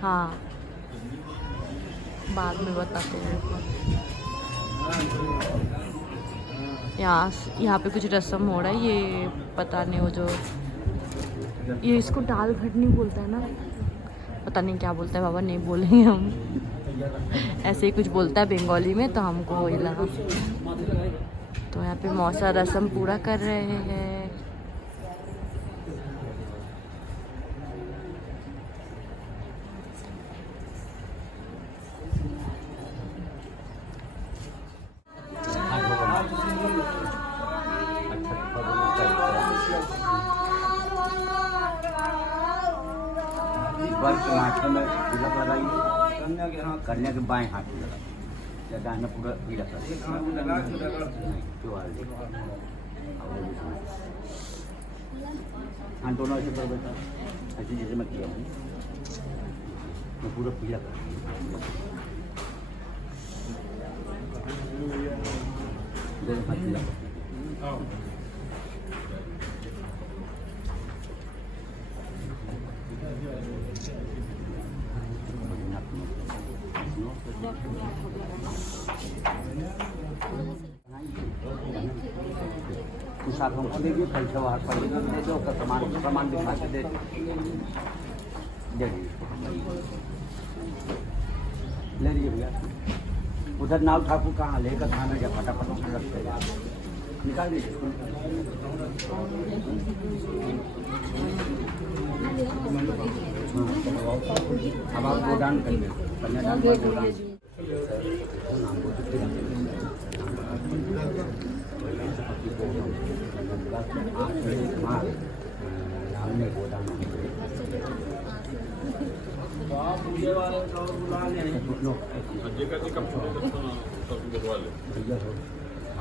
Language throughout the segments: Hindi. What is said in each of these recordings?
हाँ बाद में बताते हैं। यहाँ पे कुछ रस्म हो रहा है, ये पता नहीं वो जो ये इसको दाल घटनी बोलता है ना, पता नहीं क्या बोलता है बाबा, नहीं बोलेंगे हम। ऐसे ही कुछ बोलता है बंगाली में, तो हमको वही लगा। तो यहाँ पे मौसा रस्म पूरा कर रहे हैं। माथे में तिलक लगाइए, कन्या के हाँ कन्या के बाएं हाथ में लगाइए, दाहिने पूरा तिलक लगाइए। हाँ दोनों ऐसे कर बैठा, ऐसे जैसे मैं किया हूँ, मैं पूरा तिलक दोनों हाथ तिलक। साथ हमको दे दिए, पैसा बाहर पर दे दो, सामान दिखा के दे दीजिए, ले लीजिए भैया। उधर नाव ठाकुर कहाँ लेकर खाना जा, फटाफट रखते निकाल दीजिए। अब आप गोदान करिए, कन्यादान पर गोदान।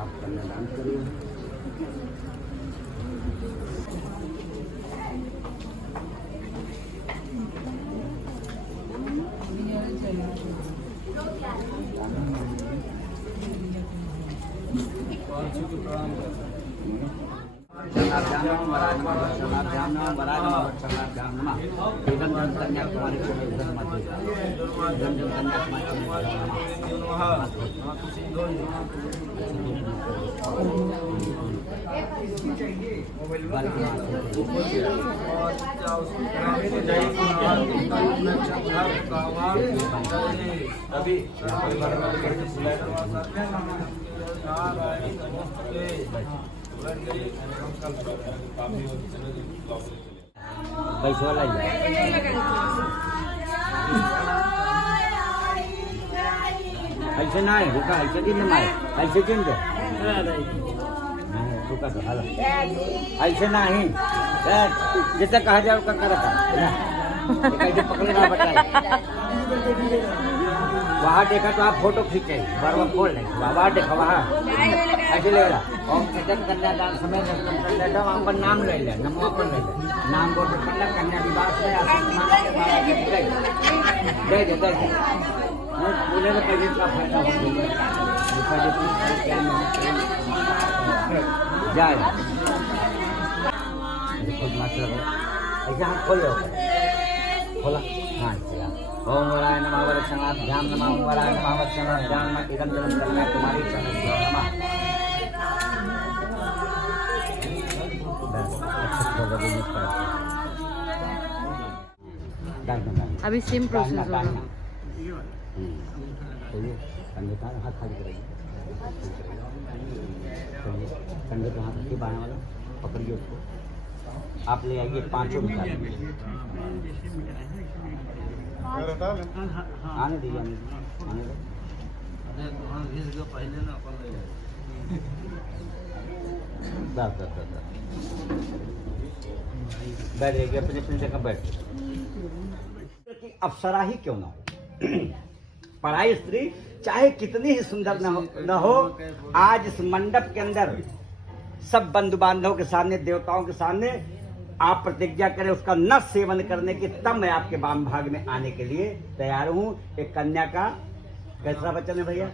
आप कन्यादान करिए। पैसा वाला ऐसे ना है, रुका ऐसे दिन मारे ऐसे चिंत रुका तो हाल ऐसे ना ही जैसे कहा जाए उसका कर कैसे पकड़ना बताए। वहाँ देखा तो आप फोटो खींचे, बार बार खोल नहीं, वहाँ देखा वहाँ ऐसे ले रहा और कन्यादान समय वहाँ पर नाम ले ले, नमो पर ले ले, नाम बोल कर कन्या विवाह से दे दे दे बोले में पैसे का फायदा हो जाए ऐसे हाथ खोलो, खोला हाँ ओम वराय नमः वरक्षणाभ्याम नमः ओम वराय नमः वरक्षणाभ्याम नमः इदं जलं कन्या तुम्हारी चरणों नमः। अभी सेम प्रोसेस होगा। हाथ खाली करेंगे, कंधे पे हाथ रखिए, बाएं वाला पकड़िए उसको, आप ले आइए पांचों मिला आने दीजिए, आने दीजिए बैठ जाइए अपने अपनी जगह बैठ। अप्सरा ही क्यों ना हो, पराई स्त्री चाहे कितनी ही सुंदर न हो, आज इस मंडप के अंदर सब बंधु बांधवों के सामने, देवताओं के सामने आप प्रतिज्ञा करें उसका न सेवन करने की, तब मैं आपके वाम भाग में आने के लिए तैयार हूँ। एक कन्या का कैसा वचन है भैया?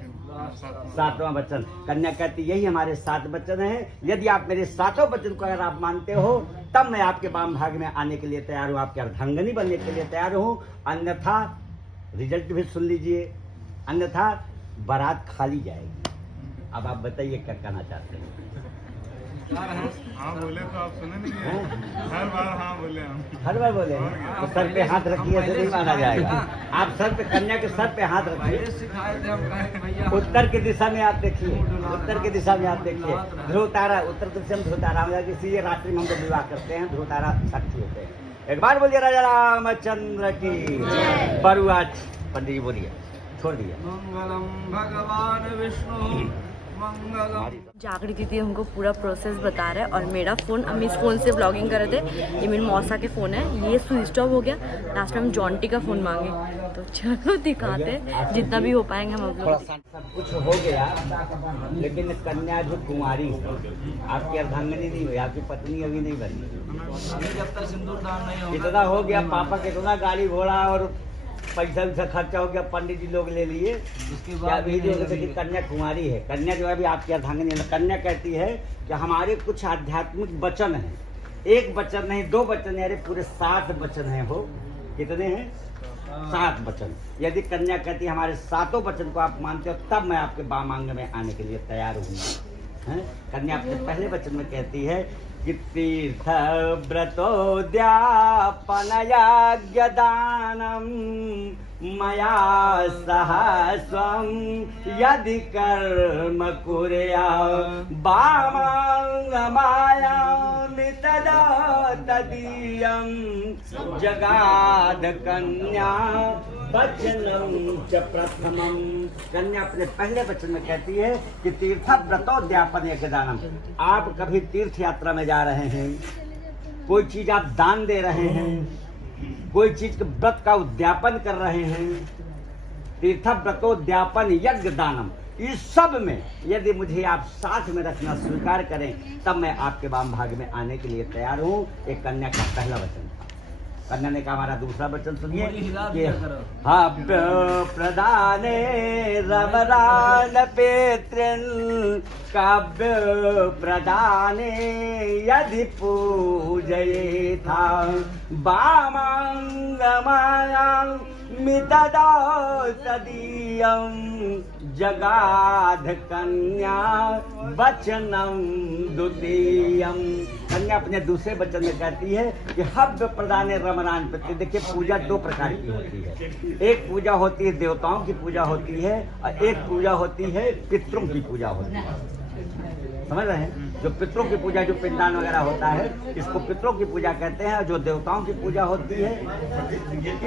7वां वचन। कन्या कहती यही हमारे 7 वचन हैं। यदि आप मेरे 7वें वचन को अगर आप मानते हो, तब मैं आपके वाम भाग में आने के लिए तैयार हूँ, आपके अर्धांगिनी बनने के लिए तैयार हूँ। अन्यथा रिजल्ट भी सुन लीजिए, अन्यथा बारात खाली जाएगी। अब आप बताइए क्या कहना चाहते हैं? हाँ बोले तो आप सुने नहीं है? हर बार हाँ बोले हम। हर बार बोले तो सर पे हाथ रखिए तो नहीं माना जाएगा। आप सर पे, कन्या के सर पे हाथ रखिए, उत्तर की दिशा में आप देखिए, उत्तर की दिशा में आप देखिए। ध्रुव तारा, उत्तर की दिशा में ध्रुव तारा, इसीलिए रात्रि में हम लोग विवाह करते हैं, ध्रुव तारा साक्षी होते हैं। एक बार बोलिए राजा रामचंद्र की बरुआ। पंडित जी बोलिए, छोड़ दिया। मंगलम भगवान विष्णु मंगलम। जागृति दीदी हमको पूरा प्रोसेस बता रहे हैं और मेरा फ़ोन, हम इस फ़ोन से ब्लॉगिंग कर रहे थे। ये मेरी मौसा के फ़ोन है, ये स्विच ऑफ हो गया। लास्ट में हम जॉन्टी का फ़ोन मांगे, तो चलो दिखाते हैं जितना भी हो पाएंगे हम लोग। थोड़ा सब कुछ हो गया, लेकिन कन्या जो कुंवारी है, आपकी अर्धांगिनी नहीं हुई, आपकी पत्नी अभी नहीं बनी। जब तक सिंदूर दान नहीं होगा, इतना हो गया, पापा कितना गाड़ी घोड़ा और पैसा वैसा खर्चा हो गया, पंडित जी लोग ले लिए। उसके क्या बाद अभी जो है कन्या कुंवारी है, कन्या जो है अभी आपकी अर्धांगिनी है। कन्या कहती है कि हमारे कुछ आध्यात्मिक वचन हैं, एक वचन नहीं, 2 वचन, अरे पूरे 7 वचन हैं। हो कितने हैं? 7 वचन। यदि कन्या कहती है हमारे 7 वचन को आप मानते हो, तब मैं आपके वामांग में आने के लिए तैयार हूँ। कन्या अपने पहले वचन में कहती है कि तीर्थ व्रतोद्यापन यज्ञदानम मया सह स्वं यदि कर्म कुर्या वामांगमायामि तदा तदीयं जगाद कन्या वचनम च प्रथमम। कन्या अपने पहले वचन में कहती है कि तीर्थ व्रतोद्यापन यज्ञदानम। आप कभी तीर्थ यात्रा में जा रहे हैं, कोई चीज आप दान दे रहे हैं, कोई चीज के व्रत का उद्यापन कर रहे हैं, तीर्थ व्रतोद्यापन यज्ञ दानम, इस सब में यदि मुझे आप साथ में रखना स्वीकार करें, तब मैं आपके वाम भाग में आने के लिए तैयार हूँ। एक कन्या का पहला वचन था। कन्या ने कहा हमारा दूसरा वचन सुनिए कि हाँ प्रदाने रमरान पेतृन काव्य प्रदाने यदि पूजये था वामांगमायां मितदा तदीयं जगाध कन्या वचनम द्वितीयम। कन्या अपने दूसरे वचन में कहती है कि हव्य प्रदान रमरान प्रति। देखिए पूजा 2 प्रकार की होती है, एक पूजा होती है देवताओं की पूजा होती है, और एक पूजा होती है पितरों की पूजा होती है। समझ रहे हैं? जो पितरों की पूजा, जो पिंडदान वगैरह होता है, इसको पितरों की पूजा कहते हैं। जो देवताओं की पूजा होती है,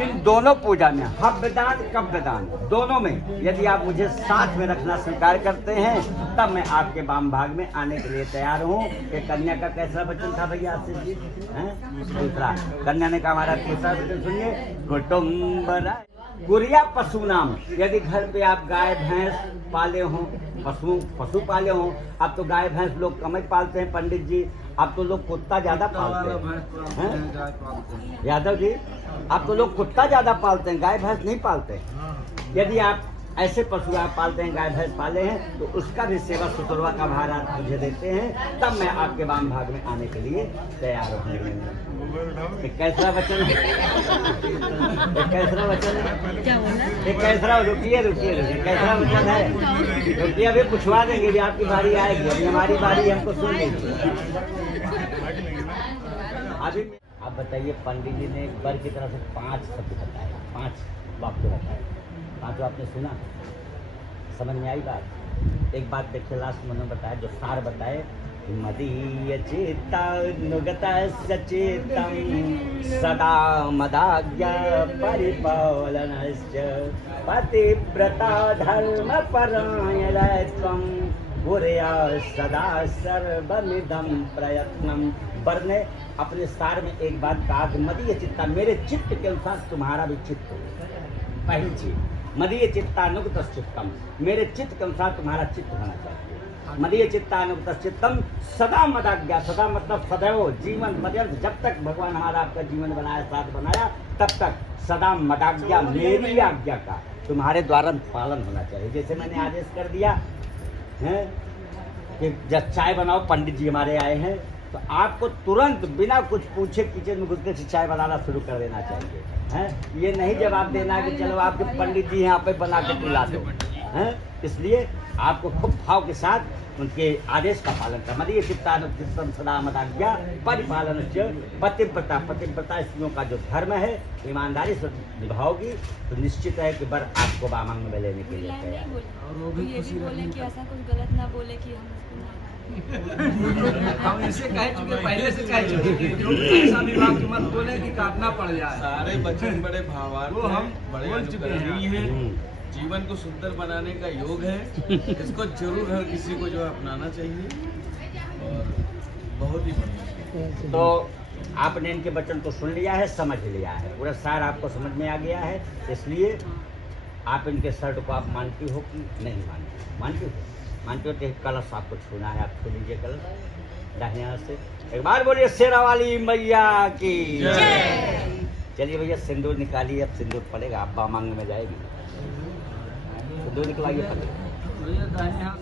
इन दोनों पूजा में हव्यदान कव्यदान दोनों में यदि आप मुझे साथ में रखना स्वीकार करते हैं, तब मैं आपके वाम भाग में आने के लिए तैयार हूँ। एक कन्या का कैसा वचन था भैया आशीष जी? दूसरा। कन्या ने कहा हमारा तीसरा वचन सुनिए, कुटुम्ब गुरिया पशु नाम। यदि घर पे आप गाय भैंस पाले हों, पशु पाले हों, अब तो गाय भैंस लोग कम ही पालते हैं पंडित जी, अब तो लोग कुत्ता ज्यादा पालते हैं। यादव जी, अब तो लोग कुत्ता ज्यादा पालते हैं, गाय भैंस नहीं पालते। यदि आप ऐसे पशु आप पालते हैं, गाय भैंस पाले हैं, तो उसका भी सेवा शुश्रूषा का भार आप मुझे देते हैं, तब मैं आपके वाम भाग में आने के लिए तैयार हूँ। कैसा वचन है? कैसा वचन है? कैसा? रुकिए, कैसा वचन है? रुकिए, अभी पूछवा देंगे, अभी आपकी बारी आएगी, अभी हमारी बारी, हमको सुन लीजिए। अभी आप बताइए, पंडित जी ने वर की तरफ से 5 शब्द बताए, 5 वाक्य बताए, 5 आपने सुना, समझ में आई बात? एक बात देखिए, लास्ट में उन्होंने बताया, जो सार बताए, मदीय चेतानुगत सचेतं सदा मदाज्ञा परिपालनश्च पतिव्रता धर्मपरायणत्वं कुर्या सदा सर्वमिदं प्रयत्नं। वर ने अपने सार में एक बात कहा कि मदीय चित्ता, मेरे चित्त के अनुसार तुम्हारा भी चित्त हो। पहली चीज। मदीय चित्तानुगत चित्तम, मेरे चित्त के अनुसार तुम्हारा चित्त होना चाहिए। मदीय चित्तानुगत चित्तम सदा मदाज्ञा, सदा मतलब सदैव जीवन पर्यंत, जब तक भगवान हमारा आपका जीवन बनाया, साथ बनाया, तब तक सदा मदाज्ञा, मेरी आज्ञा का तुम्हारे द्वारा पालन होना चाहिए। जैसे मैंने आदेश कर दिया है कि जब चाय बनाओ, पंडित जी हमारे आए हैं, तो आपको तुरंत बिना कुछ पूछे किचन में घुस के चाय बनाना शुरू कर देना चाहिए, हैं? ये नहीं जवाब देना कि चलो आपके पंडित जी यहाँ पे बना के पिला दो, हैं? इसलिए आपको खूब भाव के साथ उनके आदेश का पालन करना। मदीय चित्तानुगत सदा मदाज्ञा परिपालन से पतिव्रता, पतिव्रता स्त्रियों का जो धर्म है, ईमानदारी से निभाओगी तो निश्चित है कि वर आपको बामंग में लेने के लिए तैयार है। और वो भी खुशी बोले कि ऐसा कुछ गलत ना बोले कि हम हम इसे कह चुके, पहले से कह चुके कि जो ऐसा विवाह की मत बोले कि काटना पड़ जाए। सारे बचन बड़े भावार्थ वो हम बड़े बोल चुके हैं। अनुकरणीय हैं। जीवन को सुंदर बनाने का योग है, इसको जरूर हर किसी को जो है अपनाना चाहिए और बहुत ही बढ़िया। तो आपने इनके वचन तो सुन लिया है, समझ लिया है, पूरा सार आपको समझ में आ गया है। इसलिए आप इनके शर्त को आप मानती हो कि नहीं मानती? मानती हो? मानते हो तो एक कलश आपको छूना है, आप छू लीजिए कलश दाहिने हाथ से। एक बार बोलिए शेरा वाली मैया की जय। चलिए भैया सिंदूर निकालिए, अब सिंदूर पड़ेगा, आप बामांग में जाएगी। सिंदूर निकलाइए पड़ेगा। दाहिने हाथ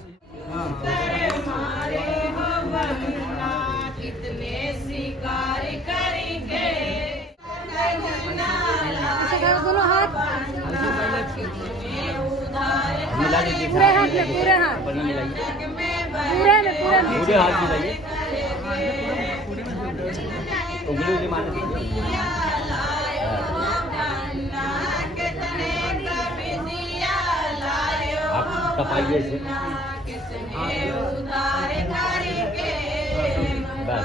से दोनों हाथ मिला लीजिए, पूरे हाथ में, पूरे हाथ, बढ़िया मिलाइए, पूरे में पूरे हाथ मिलाइए, उंगली उंगली मारने दीजिए। आप कपाइए से बस,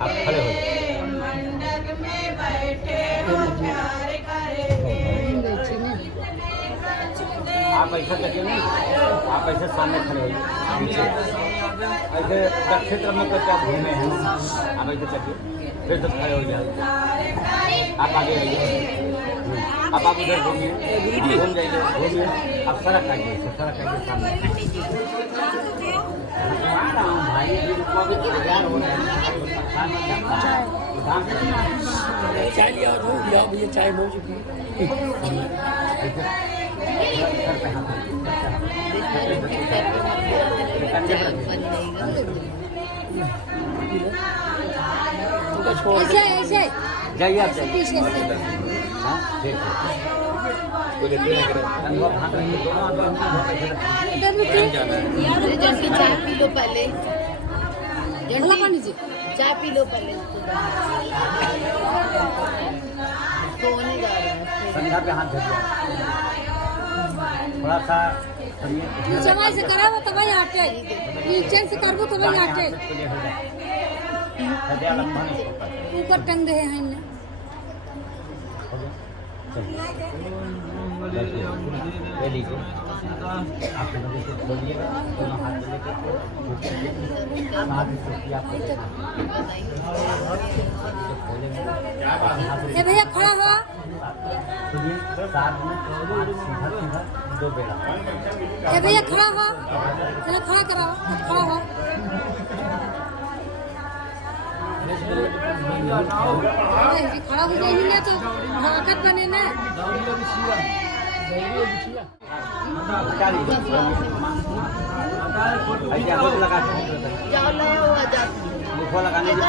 आप खड़े हो जाइए। आप ऐसा करिए ना, आप ऐसे सामने खड़े होइए, पीछे ऐसे दक्षिण तरफ में करके आप घूमे हैं, आप ऐसे चलिए, फिर से खड़े हो जाए, आप आगे आइए, अब आप उधर घूमिए, घूम जाइए, घूमिए, आप सड़क आइए, सड़क आइए सामने। आ रहा हूँ भाई, इनको अभी तैयार हो रहे हैं, चाय लिया भैया, चाय हो चुकी ऐसे ऐसे जाइए, आप जाइए। हाँ, ठीक है। अनुभव हाथ रखिए, दोनों हाथ जैसे चाय पी लो पहले, चाय पी लो पहले। सोने जा रहा है। संध्या पे हाथ धरिए, थोड़ा सा जमाई से करावो तब आटे, नीचे से करबो तब आटे, हृदय लंबा नहीं होता है। ऊपर टंग दे हैं ना। ले लीजिए, आप लोगों से बोलिएगा, दोनों हाथ लेकर हाथ से आप ए भैया खड़ा हो, सुनिए, साथ में सीधा सीधा दो बेड़ा। ए भैया खड़ा हो, चलो खड़ा कराओ, खड़ा हो। खड़ा हो जाइए ना तो भागत बने ना। ऐसे आवाज लगा जाओ ले वो आजा। मुखो लगाने की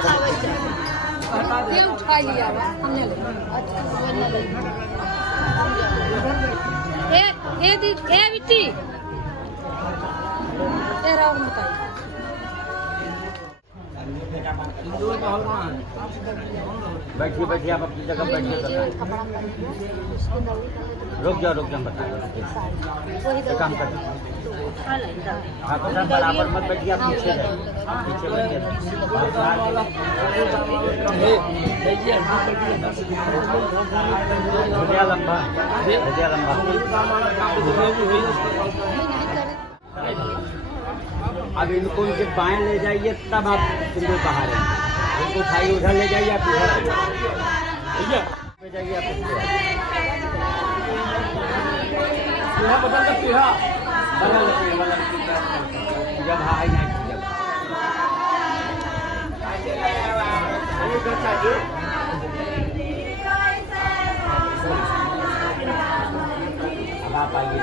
ये उठा लिया हमने ले। ए बिट्टी तेरा और बताइए। बैठिए बैठिए, आप अपनी जगह बैठिए। रुक जाओ बताइए, काम कर। आप बराबर मत बैठिए, आप पीछे जाइए, आप पीछे बैठिए। हृदय लंबा, हृदय लंबा। अब इनको उनके बाएं ले जाइए, तब आप सिंदूर बाहर है। उनको उठाइए, उधर ले जाइए, आप इधर ले जाइए, आप पीढ़ा बदल तो पीढ़ा बदल जब हाई नहीं अब आप आइए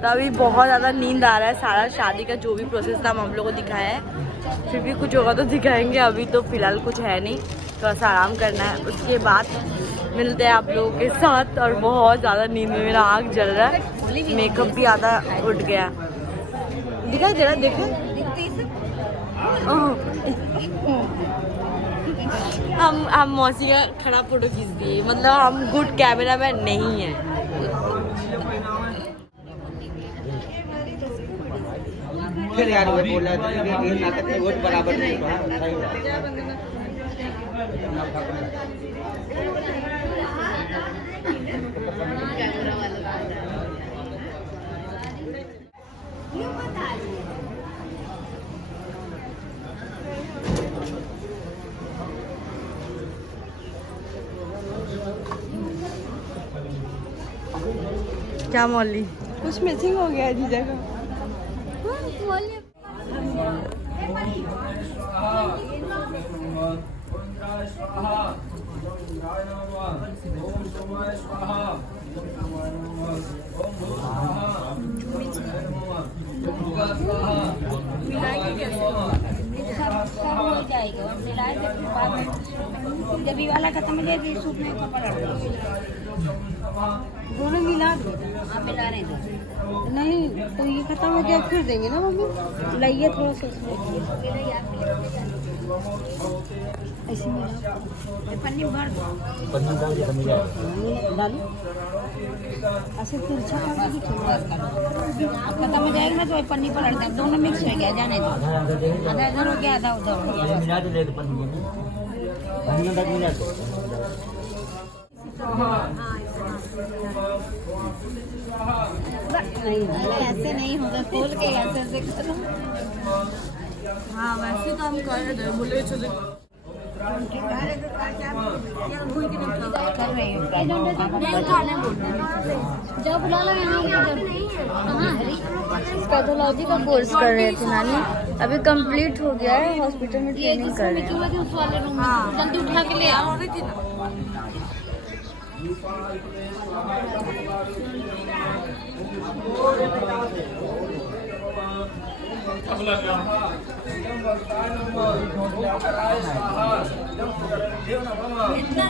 तो अभी बहुत ज़्यादा नींद आ रहा है। सारा शादी का जो भी प्रोसेस था हम लोग को दिखाया है, फिर भी कुछ होगा तो दिखाएंगे। अभी तो फिलहाल कुछ है नहीं, थोड़ा सा आराम करना है, उसके बाद मिलते हैं आप लोगों के साथ। और बहुत ज़्यादा नींद में मेरा आँख जल रहा है, मेकअप भी आधा उठ गया। दिखा जरा देखो, हम मौसी का खड़ा फोटो खींच दिए, मतलब हम गुड कैमरा मैन नहीं है। फिर यार वो बोला ये नाटक में वोट बराबर नहीं हुआ सही कैमरा वाला क्या मौली कुछ मिसिंग हो गया जीजा का। जब ये वाला खत्म हो जाए सूप में दोनों मिला दो। हाँ मिला रहे थे नहीं तो ये खत्म हो गया फिर देंगे ना मम्मी। लाइए थोड़ा सा ऐसे पन्नी भर दो डालो ऐसे तिरछा करके खत्म हो जाएगा ना तो पन्नी पर लड़ता है। दोनों मिक्स हो गया जाने दो। आधा इधर हो गया आधा उधर हो गया। नहीं ऐसे नहीं होगा, खोल के ऐसे ऐसे करो। हाँ वैसे तो हम कर रहे थे, बोले चलो जब बुला लो यहाँ पैथोलॉजी का कोर्स कर रहे थे नानी, अभी कंप्लीट हो गया है, हॉस्पिटल में ट्रेनिंग कर रहे हैं। उस वाले रूम में जल्दी उठा के ले आओ। इतना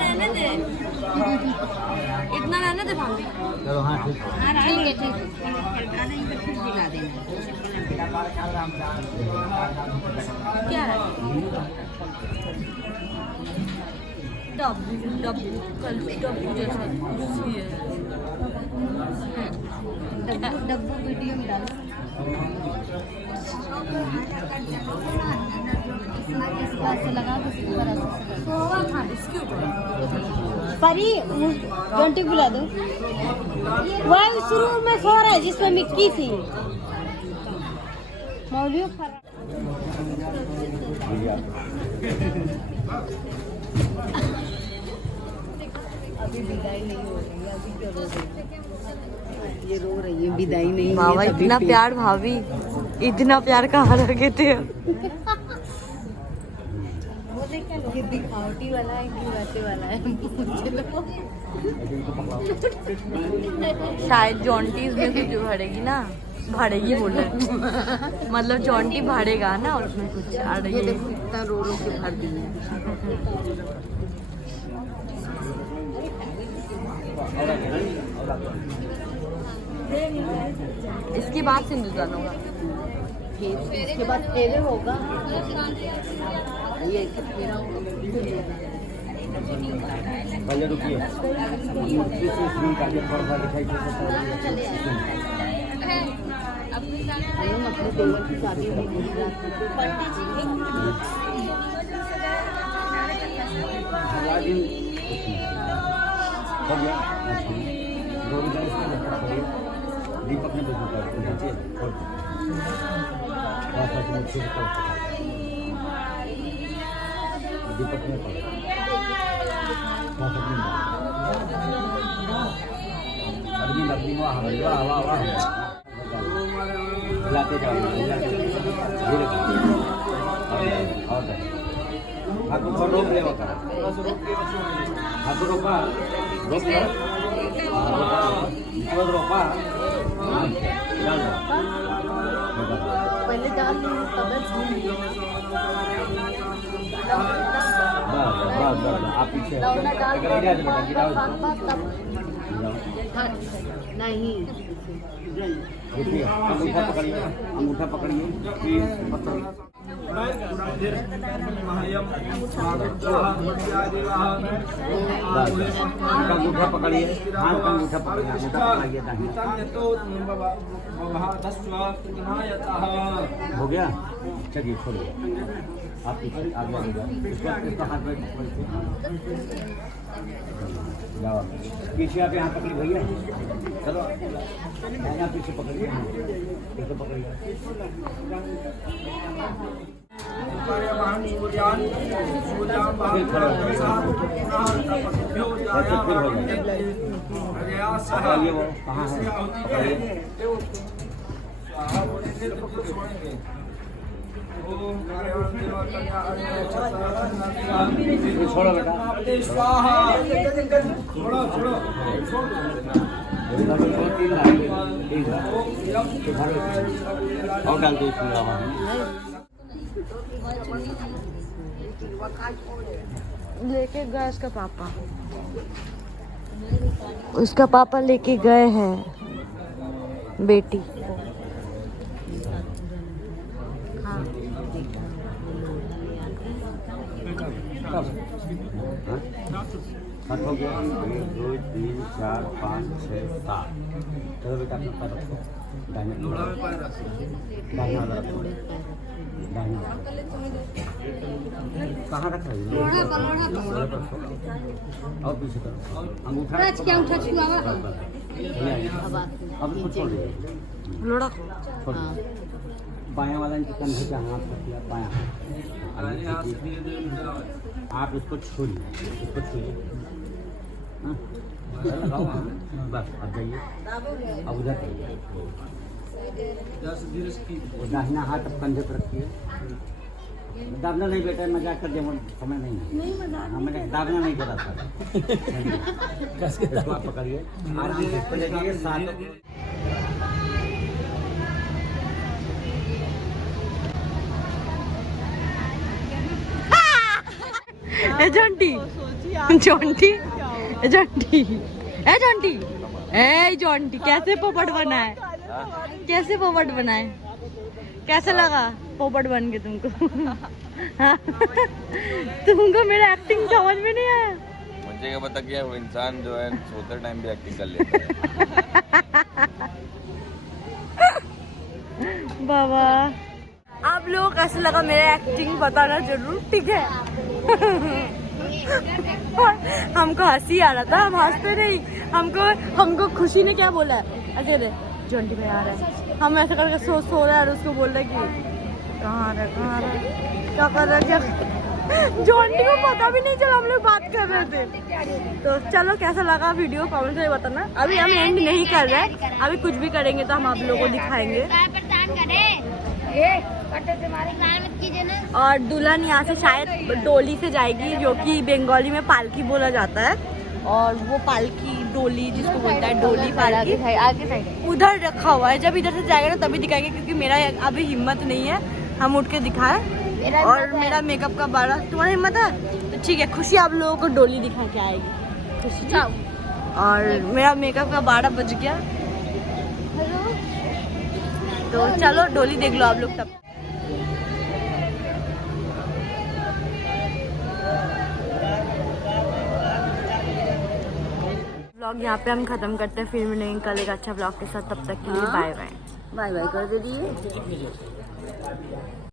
रहने दे भाभी। चलो हाँ ठीक है ठीक है फिर दिला देना। क्या है डब्बू कल डब्बू जैसा कुर्सी है। डब्बू वीडियो में डालो। परी घंटी बुला दो। वह शुरू में सो रहा है जिसमें मिट्टी थी। मौलियों अभी विदाई नहीं हो रही है, अभी क्यों रो रही है? ये रो रही है, विदाई नहीं। मामा इतना प्यार, भाभी इतना प्यार कहाँ रखे थे? ये दिखावटी वाला है कि वैसे वाला है? शायद जॉन्टीज में कुछ भरेगी ना, भाड़ेगी बोल रहे, मतलब जॉन्टी भाड़ेगा ना उसमें कुछ। ये देखो इतना रो रो के भर दी है। इसके बाद सिंदूरदान होगा, इसके बाद फेरे होगा। ये फेरा होगा। पहले रुकिए अपने देवर की शादी हुई दीपक ने दीपक में पड़े अरविंद अपनी वाह वाह वाह वाह हिलाते जाओ धीरे और हाथ को रोक ले होता हाथ रोका रोक ले रोका डाल पहले डाल लो तब आप पीछे नहीं देखिए अंगूठा पकड़िए अंगूठा पकड़िए हाथ का अंगूठा पकड़िए हो गया चलिए छोड़िए आप पीछे आगे इसका हाथ में जाओ पीछे आप यहाँ पकड़िए भैया चलो यहाँ पीछे पकड़िए पीछे पकड़िए पकड़िए वो कहाँ है छोड़ो बेटा छोड़ो और डाल दो उसमें लेके गया उसका पापा लेके गए हैं बेटी को। कट हो गया 1 2 3 4 5 6 7 चलो बेटा अपना पैर रखो दाहिने रखो दाहिने कहाँ रख रही है और पीछे करो अंगूठा क्या उठा छुआ अब छोड़ दो लोड़ा बायां वाला इनके कंधे पे हाथ रख दिया बायां आप इसको छूइए बस अब जाइए अब उधर दाहिना हाथ अब कंधे पर रखिए दाबना नहीं बेटा मजाक कर दिया समय नहीं है मैंने दाबना नहीं करा था इसको आप पकड़िए आराम से पकड़िए साथ जॉन्टी कैसे पोपट बना है कैसे लगा पोपट बन के तुमको तुमको मेरा एक्टिंग समझ में नहीं आया मुझे क्या पता कि वो इंसान जो है सोते टाइम भी एक्टिंग कर लेता है बाबा आप लोगों को कैसे लगा मेरा एक्टिंग बताना जरूर ठीक है हमको हंसी आ रहा था हम हंसते नहीं हमको खुशी ने क्या बोला है अजय रे जॉन्टी भाई आ रहा है हम ऐसे करके सो रहे हैं और उसको बोल रहे कि कहाँ रहा क्या कर रहा क्या जॉन्टी को पता भी नहीं चला हम लोग बात कर रहे थे। तो चलो कैसा लगा वीडियो कमेंट में बताना। अभी हम एंड नहीं कर रहे हैं अभी कुछ भी करेंगे तो हम आप लोगों को दिखाएंगे। और दुल्हन यहाँ से शायद डोली से जाएगी जो कि बंगाली में पालकी बोला जाता है और वो पालकी डोली जिसको बोलता है डोली पालकी आगे साइड उधर रखा हुआ है। जब इधर से जाएगा ना तभी दिखाएंगे क्योंकि मेरा अभी हिम्मत नहीं है हम उठ के दिखाए और मेरा मेकअप का बारा तुम्हारा हिम्मत है तो ठीक है खुशी आप लोगों को डोली दिखा के आएगी खुशी और मेरा मेकअप का 12 बज गया तो चलो डोली देख लो आप लोग तब। व्लॉग यहाँ पे हम खत्म करते हैं फिर मिलेंगे कल एक अच्छा व्लॉग के साथ तब तक के लिए बाय बाय कर दीजिए।